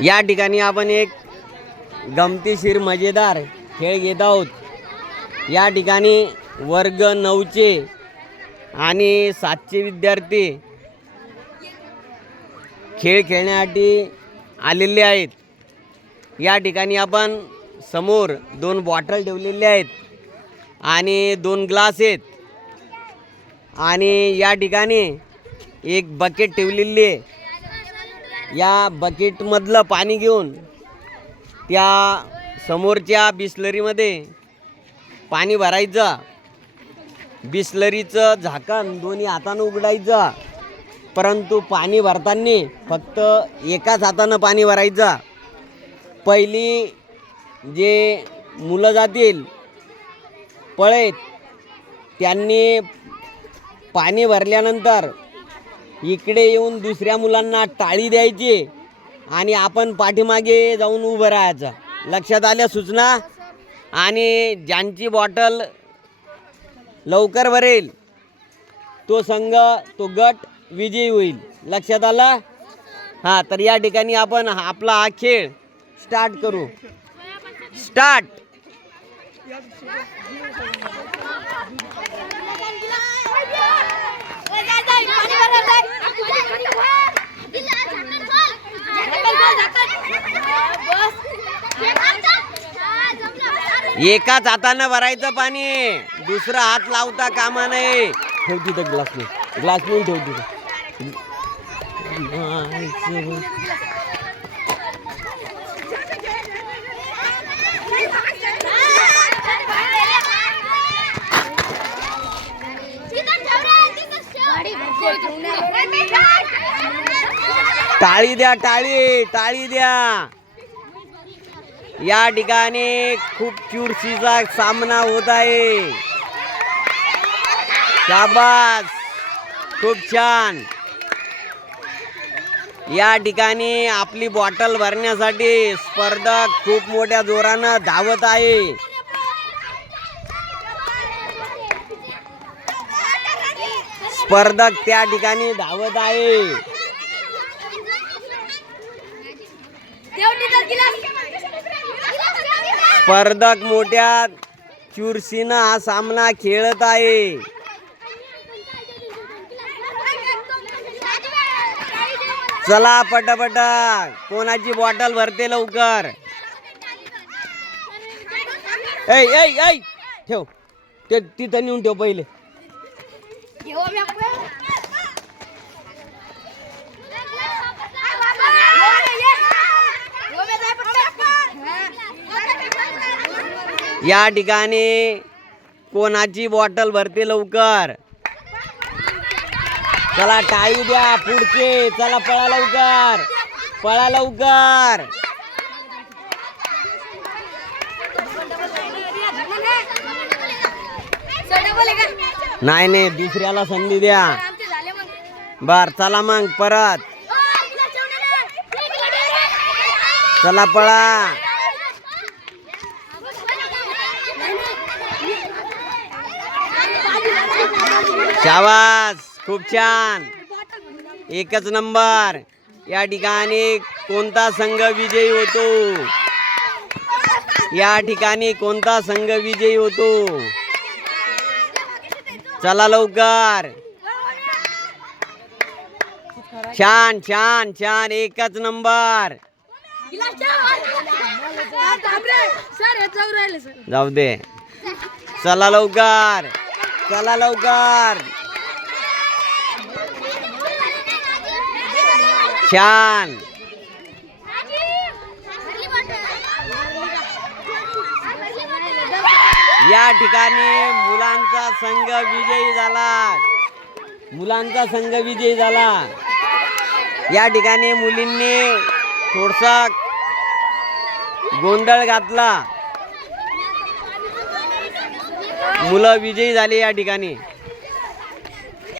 या ठिकाणी आपण एक गमतीशीर मजेदार खेळ घेत आहोत। या ठिकाणी वर्ग 9चे आणि 7चे विद्यार्थी खेळ खेळण्यासाठी आलेले आहेत। या ठिकाणी आपण समोर 2 बॉटल ठेवलेले आहेत आणि 2 ग्लास आहेत आणि या ठिकाणी एक बकेट ठेवलेली आहे। या बकेटमधलं पाणी घेऊन त्या समोरच्या बिस्लरीमध्ये पाणी भरायचं। बिस्लरीचं झाकण दोन्ही हातानं उघडायचं, परंतु पाणी भरताना फक्त एकाच हातानं पाणी भरायचं। पहिली जे मुलं जातील पळत त्यांनी पाणी भरल्यानंतर इकडे येऊन दुसऱ्या मुलांना टाळी द्यायची आणि आपण पाठीमागे जाऊन उभं राहायचं। लक्षात आल्या सूचना? आणि ज्यांची बॉटल लवकर भरेल तो संघ तो गट विजयी होईल। लक्षात आलं? हां, तर या ठिकाणी आपण आपला हा खेळ स्टार्ट करू। स्टार्ट। एकाच हातानं भरायचं पाणी, दुसरा हात लावता कामा नये। ठेव तिथं ग्लास नाही ठेव तिथं। टाळी द्या, टाळी द्या। या ठिकाणी खूप चुरशीचा सामना होत आहे। शाबास, खूप छान। या ठिकाणी आपली बॉटल भरण्यासाठी स्पर्धक खूप मोठ्या जोरानं धावत आहे। स्पर्धक त्या ठिकाणी धावत आहे। स्पर्धक मोठ्या चुरशीनं हा सामना खेळत आहे। चला पटापट, कोणाची बॉटल भरते लवकर? ऐ ठेव, ते तिथं नेऊन ठेव पहिले। या ठिकाणी कोणाची बॉटल भरते लवकर? चला टाळी द्या पुढचे। चला पळा लवकर, पळा लवकर। नाही दुसऱ्याला संधी द्या। बर चला मग परत, चला पळा। शाबास, खूप छान, एकच नंबर। या ठिकाणी कोणता संघ विजयी होतो? या ठिकाणी कोणता संघ विजयी होतो? चला लवकर। छान छान छान, एकच नंबर। जाऊ दे, चला लवकर, चला लवकर। छान। या ठिकाणी मुलांचा संघ विजयी झाला। मुलांचा संघ विजयी झाला। या ठिकाणी मुलींनी थोडसा गोंधळ घातला। मुलं विजयी झाली या ठिकाणी।